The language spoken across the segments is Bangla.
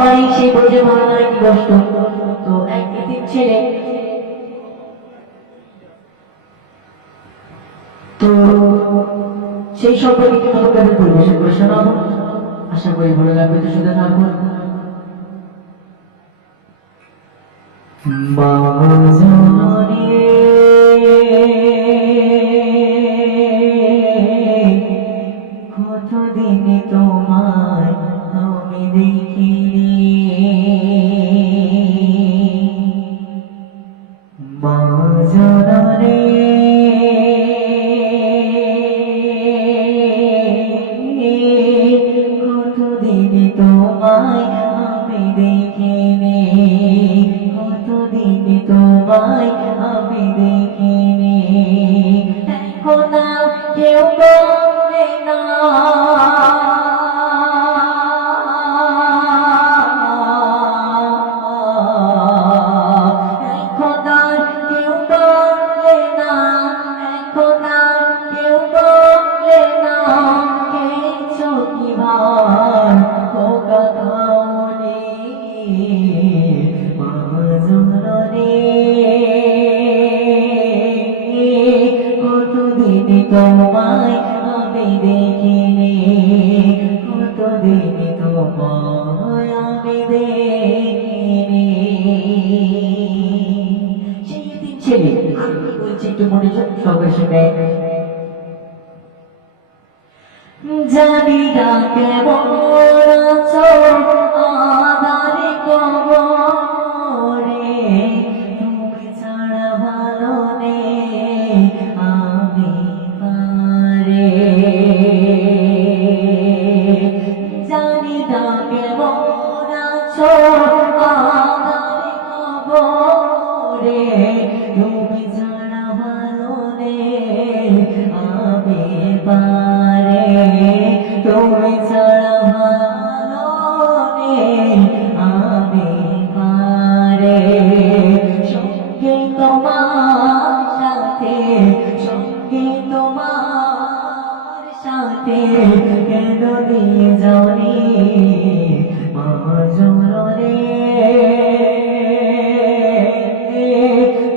মানে সেই বোঝে ভালো লাগে কি কষ্ট। তো এক এতিম ছেলে, তো সেই সম্পর্কে কিছু আপনাদের পরিবেশন করে শোনাবো, আশা করি ভালো লাগবে। তো শুনে থাকুন। মা জননী কতদিন তোমায় আমি দেখিনি, মা জননী কতদিন তোমায় আমি দেখিনি, কতদিন তোমায় আমি দেখিনি। এখন আর কেউ বলে না তোমায় আমি দেখিনি, কতদিন তোমায় আমি দেখিনি। সেই দিন ছেলে আমি বলছি, একটু মনোযোগ সবার শুনে। জানি না কেমন আছো আধারে কবরে, তুমি ছাড়া ভালো নেই আমি পারে। জানি না কেমন আছো আধারে কবরে, তুমি ছাড়া ভালো নেই আমি পারে। তুমি ছাড়া ভালো নেই আমি পারে। সঙ্গে তোমার সাথে, সঙ্গে তোমার সাথে কেন দিয়ে যাওনি মা জননী,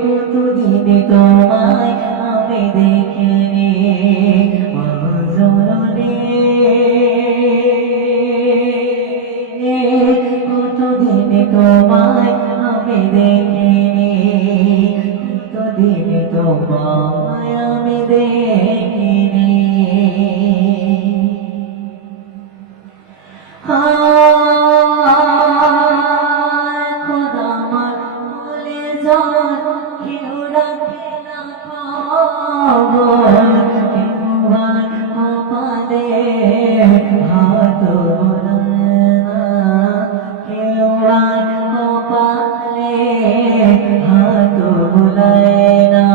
কতদিন তোমায় আমি দেখিনি মা জননী, কতদিন তোমায় আমি দেখিনি, কতদিন তোমায় আমি দেখিনি। এখন আমার ভুলে যান কেউ রাখে না খবর, কেউ আর কপালে হাত বোলায় না, কেউ আর কপালে হাত বোলায় না।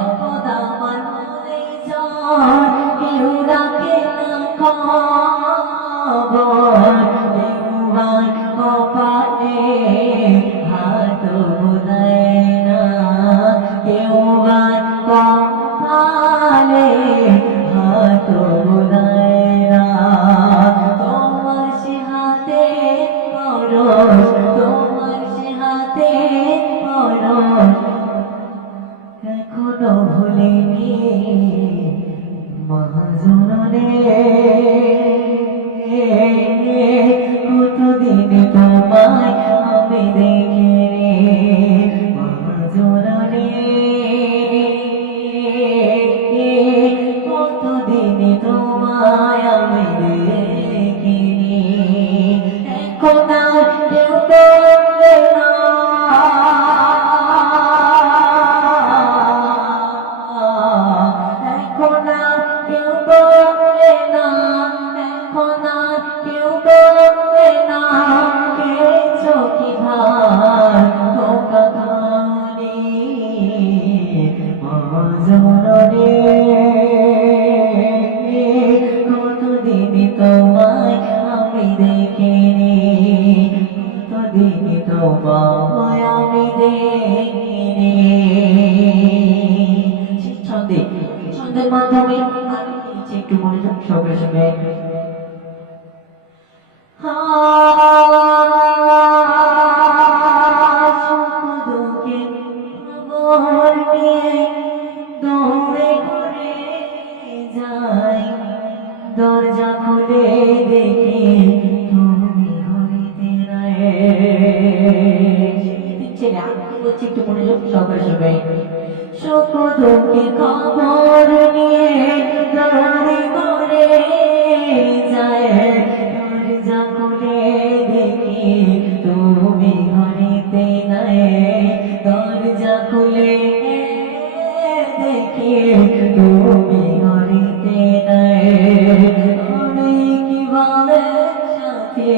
এখন আমার ভুলে যান কেউ রাখে না খবর, কেউ আর কপালে হাত বোলায় না, কেউ আর কপালে হাত বোলায় না। তোমার সে হাতে পরশ, তোমার সে হাতে পরশ এখনো ভুলিনি মা জননী, কতদিন তোমায় আমি দেখিনি মা জননী, কতদিন তোমায় আমি দেখিনি। এখন আর কেউ বলবে না কতদিন তোমায় আমি দেখিনি, কতদিন তোমায় আমি দেখিনি। ছন্দের মাধ্যমে একটু মনোযোগ সঙ্গে সঙ্গে বলছি একটু মনোযোগ সহকারে সবাই। সুখ দুঃখের খবর নিয়ে দৌড়ে করে যায়, দরজা খুলে দেখি তুমি ঘরেতে নাই, দরজা খুলে দেখি তুমি ঘরেতে নাই। আমি কিভাবে সাথে